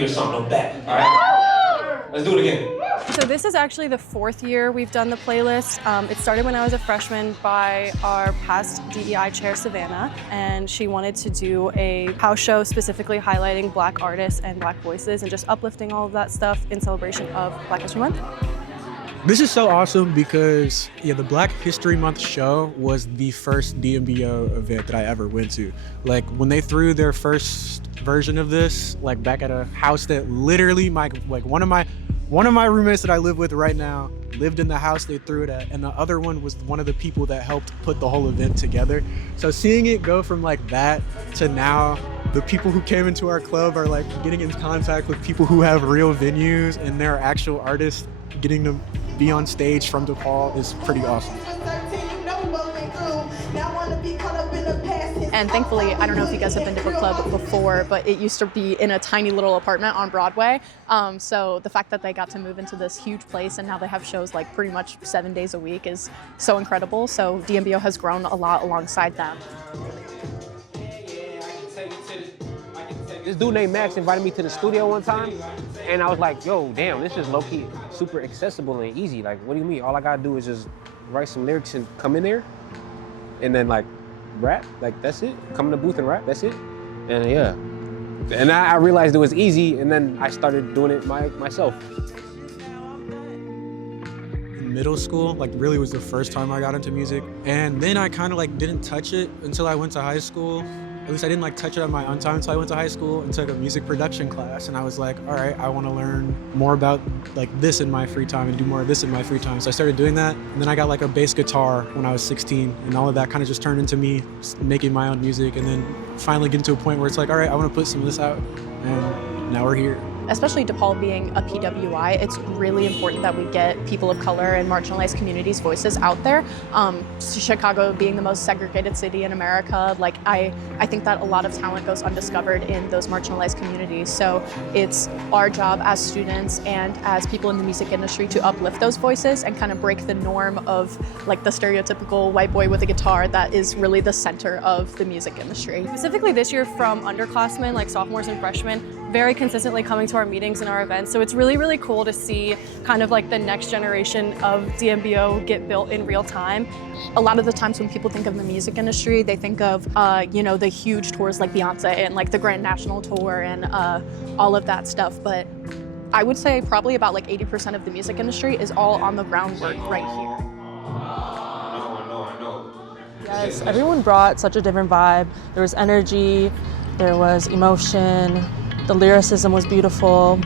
give it something, no back, all right? Let's do it again. So this is actually the 4th year we've done the playlist. It started when I was a freshman by our past DEI chair, Savannah, and she wanted to do a house show specifically highlighting Black artists and Black voices and just uplifting all of that stuff in celebration of Black History Month. This is so awesome because, the Black History Month show was the first DMBO event that I ever went to. Like, when they threw their first version of this, like back at a house that literally one of my roommates that I live with right now lived in the house they threw it at, and the other one was one of the people that helped put the whole event together. So seeing it go from like that to now, the people who came into our club are like getting in contact with people who have real venues and they're actual artists, getting to be on stage from DePaul is pretty awesome. And thankfully, I don't know if you guys have been to book club before, but it used to be in a tiny little apartment on Broadway. So the fact that they got to move into this huge place and now they have shows like pretty much 7 days a week is so incredible. So DMBO has grown a lot alongside them. This dude named Max invited me to the studio one time, and I was like, yo, damn, this is low-key super accessible and easy. Like, what do you mean? All I gotta do is just write some lyrics and come in there, and then like rap, like that's it. Come in the booth and rap, that's it. And yeah, and I realized it was easy, and then I started doing it myself. Middle school, like really was the first time I got into music. And then I kind of like didn't touch it until I went to high school. At least I didn't like touch it on my own time until I went to high school and took a music production class. And I was like, all right, I want to learn more about like this in my free time and do more of this in my free time. So I started doing that. And then I got like a bass guitar when I was 16, and all of that kind of just turned into me making my own music, and then finally getting to a point where it's like, all right, I want to put some of this out. And now we're here. Especially DePaul being a PWI, it's really important that we get people of color and marginalized communities' voices out there. Chicago being the most segregated city in America, like I think that a lot of talent goes undiscovered in those marginalized communities. So it's our job as students and as people in the music industry to uplift those voices and kind of break the norm of like the stereotypical white boy with a guitar that is really the center of the music industry. Specifically this year, from underclassmen, like sophomores and freshmen, very consistently coming to our meetings and our events. So it's really, really cool to see kind of like the next generation of DMBO get built in real time. A lot of the times when people think of the music industry, they think of, the huge tours like Beyonce and like the Grand National Tour and all of that stuff. But I would say probably about like 80% of the music industry is all on the groundwork right here. Yes, everyone brought such a different vibe. There was energy, there was emotion, the lyricism was beautiful.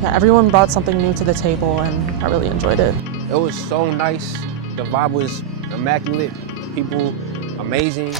Yeah, everyone brought something new to the table, and I really enjoyed it. It was so nice. The vibe was immaculate. People amazing.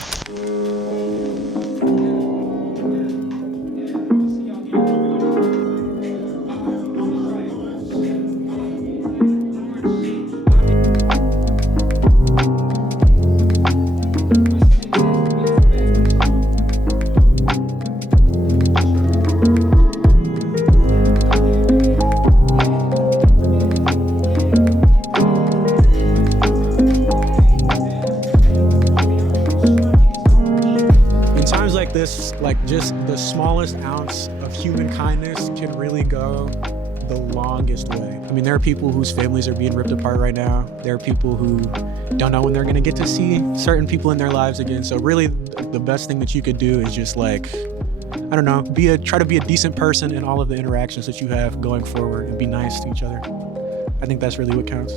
Like this, like just the smallest ounce of human kindness can really go the longest way. I mean, there are people whose families are being ripped apart right now. There are people who don't know when they're gonna get to see certain people in their lives again. So really the best thing that you could do is just like, I don't know, try to be a decent person in all of the interactions that you have going forward and be nice to each other. I think that's really what counts.